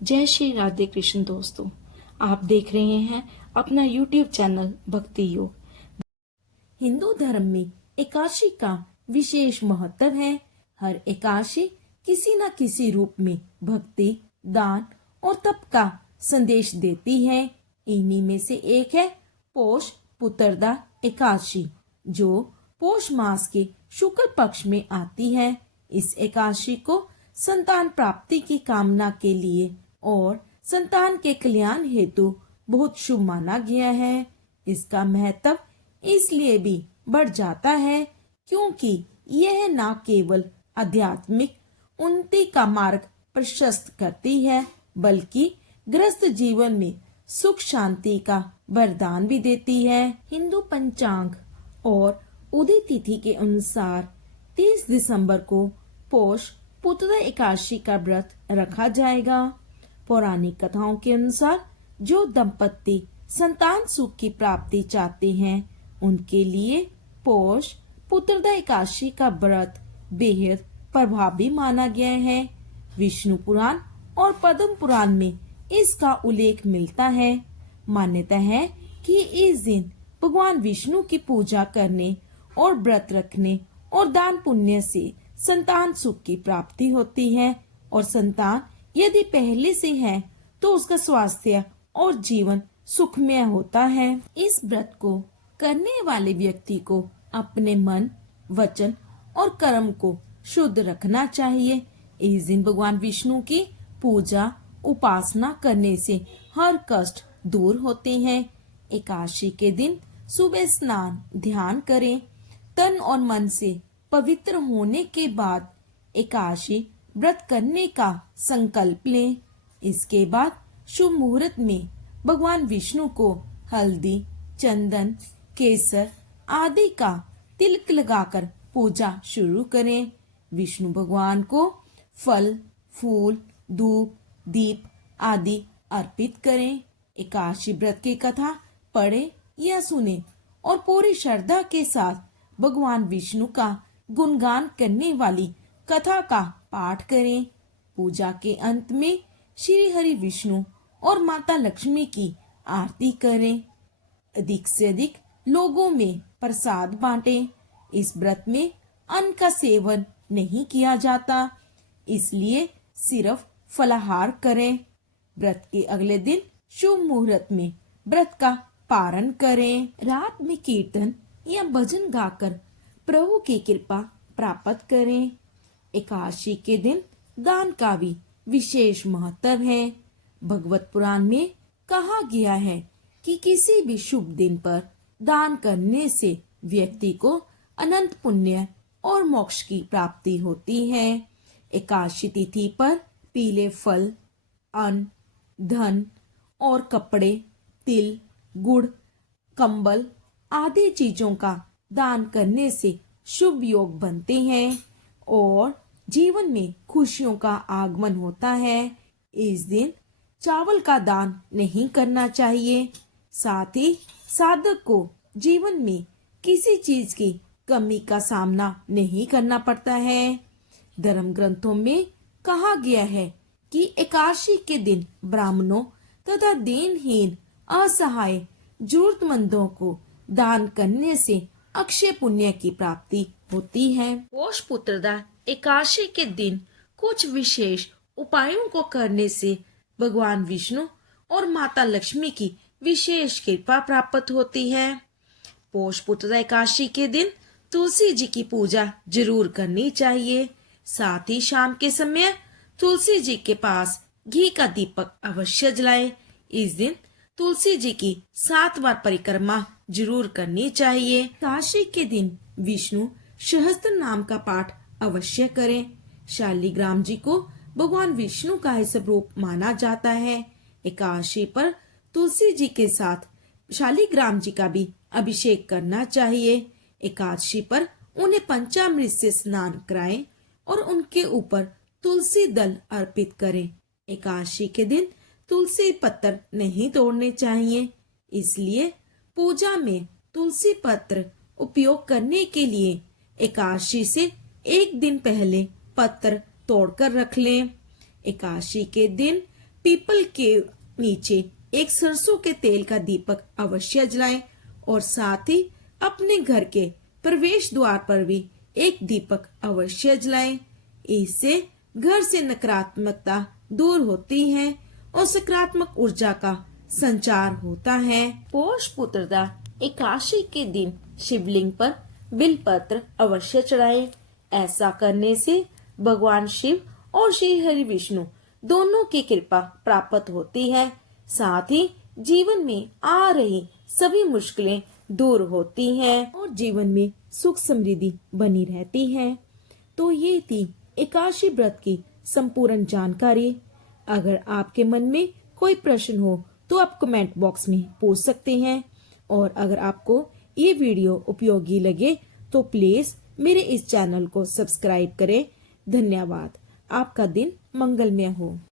जय श्री राधे कृष्ण दोस्तों, आप देख रहे हैं अपना YouTube चैनल भक्ति योग। हिंदू धर्म में एकादशी का विशेष महत्व है। हर एकादशी किसी न किसी रूप में भक्ति, दान और तप का संदेश देती है। इन्हीं में से एक है पौष पुत्रदा एकादशी, जो पौष मास के शुक्ल पक्ष में आती है। इस एकादशी को संतान प्राप्ति की कामना के लिए और संतान के कल्याण हेतु बहुत शुभ माना गया है। इसका महत्व इसलिए भी बढ़ जाता है क्योंकि यह न केवल आध्यात्मिक उन्नति का मार्ग प्रशस्त करती है, बल्कि गृहस्थ जीवन में सुख शांति का वरदान भी देती है। हिंदू पंचांग और उदय तिथि के अनुसार 30 दिसंबर को पौष पुत्रदा एकादशी का व्रत रखा जाएगा। पौराणिक कथाओं के अनुसार जो दंपत्ति संतान सुख की प्राप्ति चाहते हैं, उनके लिए पौष पुत्रदा एकादशी का व्रत बेहद प्रभावी माना गया है। विष्णु पुराण और पद्म पुराण में इसका उल्लेख मिलता है। मान्यता है कि इस दिन भगवान विष्णु की पूजा करने और व्रत रखने और दान पुण्य से संतान सुख की प्राप्ति होती है, और संतान यदि पहले से है तो उसका स्वास्थ्य और जीवन सुखमय होता है। इस व्रत को करने वाले व्यक्ति को अपने मन, वचन और कर्म को शुद्ध रखना चाहिए। इस दिन भगवान विष्णु की पूजा उपासना करने से हर कष्ट दूर होते हैं। एकादशी के दिन सुबह स्नान ध्यान करें। तन और मन से पवित्र होने के बाद एकादशी व्रत करने का संकल्प लें। इसके बाद शुभ मुहूर्त में भगवान विष्णु को हल्दी, चंदन, केसर आदि का तिलक लगाकर पूजा शुरू करें। विष्णु भगवान को फल, फूल, धूप, दीप आदि अर्पित करें। एकादशी व्रत की कथा पढ़े या सुने और पूरी श्रद्धा के साथ भगवान विष्णु का गुणगान करने वाली कथा का पाठ करें। पूजा के अंत में श्री हरि विष्णु और माता लक्ष्मी की आरती करें। अधिक से अधिक लोगों में प्रसाद बांटें। इस व्रत में अन्न का सेवन नहीं किया जाता, इसलिए सिर्फ फलाहार करें। व्रत के अगले दिन शुभ मुहूर्त में व्रत का पारण करें। रात में कीर्तन या भजन गाकर प्रभु की कृपा प्राप्त करें। एकादशी के दिन दान का भी विशेष महत्व है। भगवत पुराण में कहा गया है कि किसी भी शुभ दिन पर दान करने से व्यक्ति को अनंत पुण्य और मोक्ष की प्राप्ति होती है। एकादशी तिथि पर पीले फल, अन्न, धन और कपड़े, तिल, गुड़, कंबल आदि चीजों का दान करने से शुभ योग बनते हैं और जीवन में खुशियों का आगमन होता है। इस दिन चावल का दान नहीं करना चाहिए। साथ ही साधक को जीवन में किसी चीज की कमी का सामना नहीं करना पड़ता है। धर्म ग्रंथों में कहा गया है कि एकादशी के दिन ब्राह्मणों तथा दीनहीन, असहाय, जरूरतमंदों को दान करने से अक्षय पुण्य की प्राप्ति होती है। पौष पुत्रदा एकादशी के दिन कुछ विशेष उपायों को करने से भगवान विष्णु और माता लक्ष्मी की विशेष कृपा प्राप्त होती है। पौष पुत्रदा एकादशी के दिन तुलसी जी की पूजा जरूर करनी चाहिए। साथ ही शाम के समय तुलसी जी के पास घी का दीपक अवश्य जलाएं। इस दिन तुलसी जी की 7 बार परिक्रमा जरूर करनी चाहिए। एकादशी के दिन विष्णु सहस्त्र नाम का पाठ अवश्य करें। शालिग्राम जी को भगवान विष्णु का ही स्वरूप माना जाता है। एकादशी पर तुलसी जी के साथ शालिग्राम जी का भी अभिषेक करना चाहिए। एकादशी पर उन्हें पंचामृत से स्नान कराएं और उनके ऊपर तुलसी दल अर्पित करें। एकादशी के दिन तुलसी पत्र नहीं तोड़ने चाहिए, इसलिए पूजा में तुलसी पत्र उपयोग करने के लिए एकादशी से एक दिन पहले पत्र तोड़कर रख लें। एकादशी के दिन पीपल के नीचे एक सरसों के तेल का दीपक अवश्य जलाएं और साथ ही अपने घर के प्रवेश द्वार पर भी एक दीपक अवश्य जलाएं। इससे घर से नकारात्मकता दूर होती है और सकारात्मक ऊर्जा का संचार होता है। पौष पुत्रदा एकादशी के दिन शिवलिंग पर बिलपत्र अवश्य चढ़ाएं। ऐसा करने से भगवान शिव और श्री हरि विष्णु दोनों की कृपा प्राप्त होती है। साथ ही जीवन में आ रही सभी मुश्किलें दूर होती हैं और जीवन में सुख समृद्धि बनी रहती है। तो ये थी एकादशी व्रत की संपूर्ण जानकारी। अगर आपके मन में कोई प्रश्न हो तो आप कमेंट बॉक्स में पूछ सकते हैं और अगर आपको ये वीडियो उपयोगी लगे तो प्लीज मेरे इस चैनल को सब्सक्राइब करें। धन्यवाद। आपका दिन मंगलमय हो।